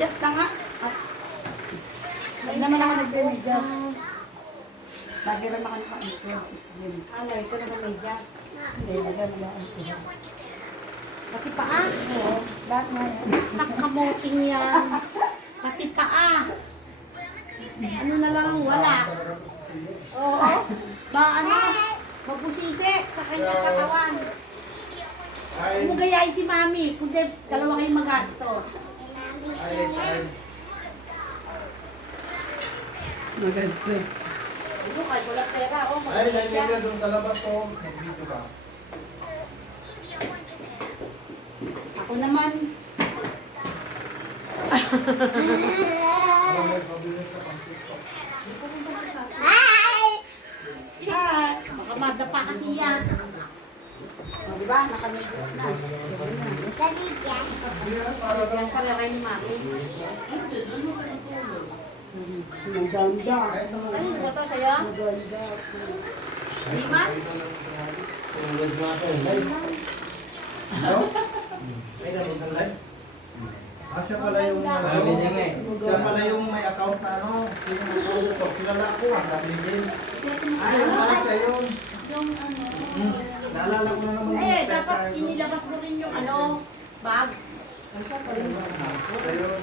Medyas na nga. At, hindi naman ako nagme-medyas. Lagi rin ako naka-influences din. Ano, ito na medyas. Hindi, nagagalaan ko. Pati paa. Oo, lahat nga yan. Nakamoting yan. Pati paa. Ano na lang, wala. Oo. Ba ano, mabusisi sa kanyang katawan. Umugayain si mami, kundi dalawa kayong magastos. Magastos. Ano, kahit wala pera, oh, Ay, magaling siya. nandito doon sa labas ko. Nandito ka. Ako naman, Ano may pabilis ka pang TikTok? Baka madapa kasi yan. o, di ba? Naka-medyas na. Yan pala kayo ni mami. Maganda. Ano ba ito sa'yo? Maganda. Lima? Ano? Ay, nandito na live? Ah, siya pala yung Sabi niya nga eh. siya pala yung may account na ano. Sino ang account ko? Kilala ko, ang dami din. Ay, yung pala siya yun. Yung ano? Naalala ko na naman. Eh, dapat inilabas mo rin yung ano, bags. Ayun.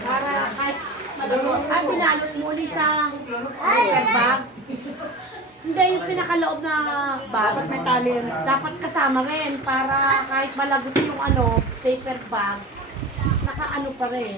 Para kahit malulog. Ah, pinalot mo ulit sa paper bag. Hindi, yung pinakaloob na bag. Dapat may tali yun. Dapat kasama rin para kahit malagot yung ano, paper bag, nakaano pa rin.